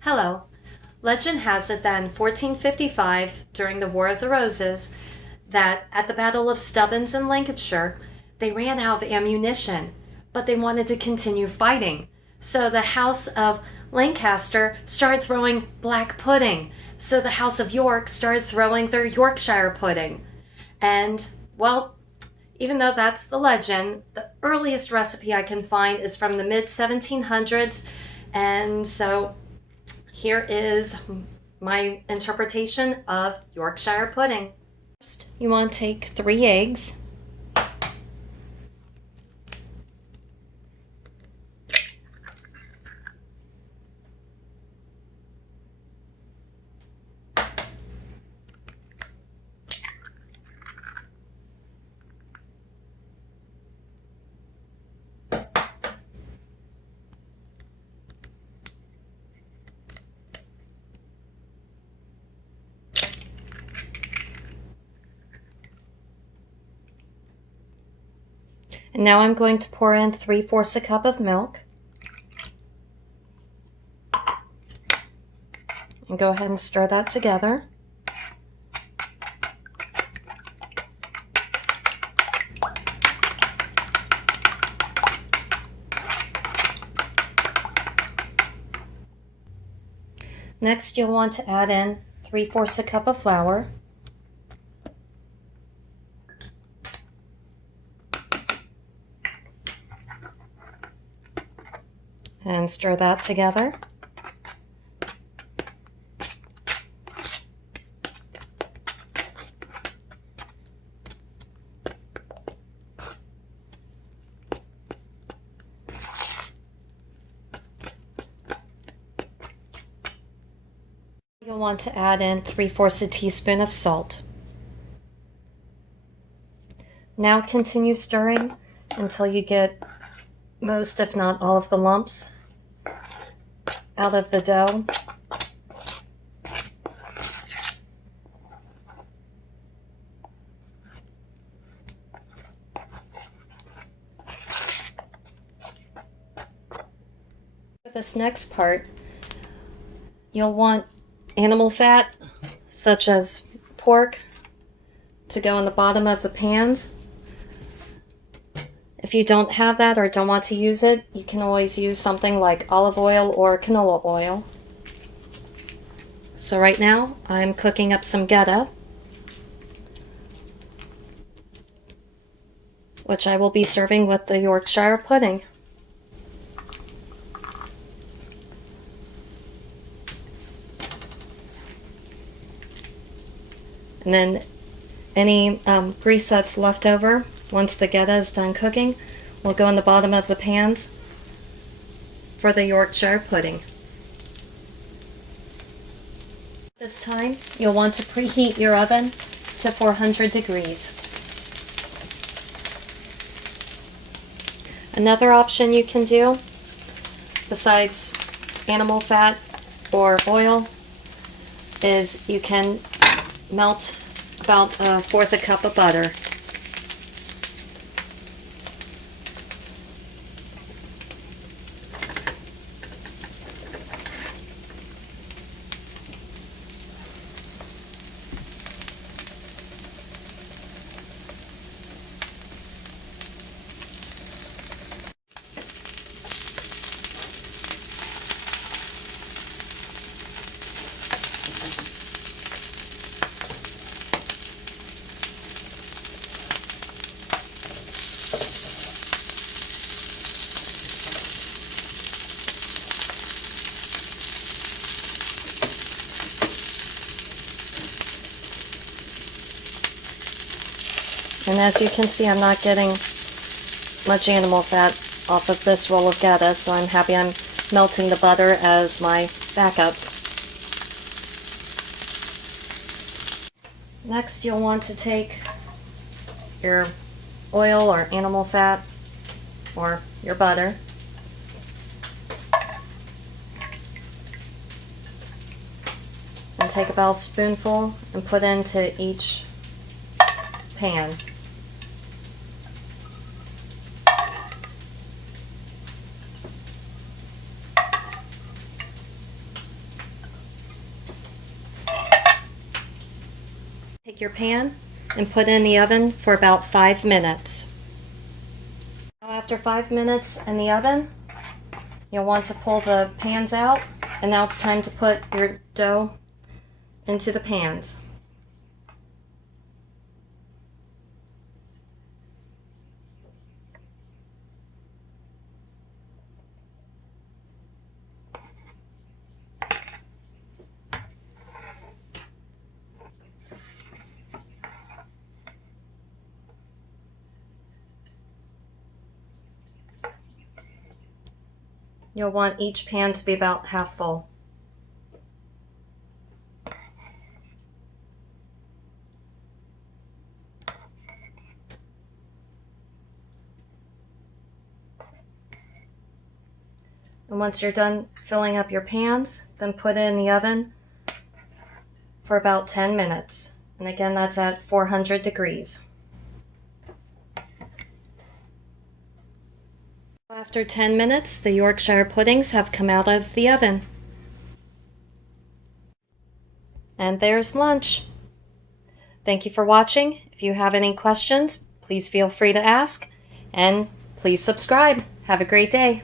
Hello. Legend has it that in 1455, during the War of the Roses, that at the Battle of Stubbins in Lancashire, they ran out of ammunition, but they wanted to continue fighting. So the House of Lancaster started throwing black pudding. So the House of York started throwing their Yorkshire pudding. And, well, even though that's the legend, the earliest recipe I can find is from the mid 1700s. And so here is my interpretation of Yorkshire pudding. First, you want to take 3 eggs. And now I'm going to pour in 3/4 a cup of milk. And go ahead and stir that together. Next, you'll want to add in 3/4 a cup of flour. And stir that together. You'll want to add in 3/4 a teaspoon of salt. Now continue stirring until you get most, if not all, of the lumps out of the dough. For this next part, you'll want animal fat, such as pork, to go in the bottom of the pans. If you don't have that or don't want to use it, you can always use something like olive oil or canola oil. So right now, I'm cooking up some Goetta, which I will be serving with the Yorkshire pudding. And then any grease that's left over, once the Goetta is done cooking, will go in the bottom of the pans for the Yorkshire pudding. This time, you'll want to preheat your oven to 400 degrees. Another option you can do, besides animal fat or oil, is you can melt about 1/4 a cup of butter. And as you can see, I'm not getting much animal fat off of this roll of Goetta, so I'm happy I'm melting the butter as my backup. Next, you'll want to take your oil or animal fat or your butter, and take about a spoonful and put into each pan. Take your pan and put it in the oven for about 5 minutes. Now after 5 minutes in the oven, you'll want to pull the pans out, and now it's time to put your dough into the pans. You'll want each pan to be about half full. And once you're done filling up your pans, then put it in the oven for about 10 minutes. And again, that's at 400 degrees. After 10 minutes, the Yorkshire puddings have come out of the oven. And there's lunch. Thank you for watching. If you have any questions, please feel free to ask, and please subscribe. Have a great day.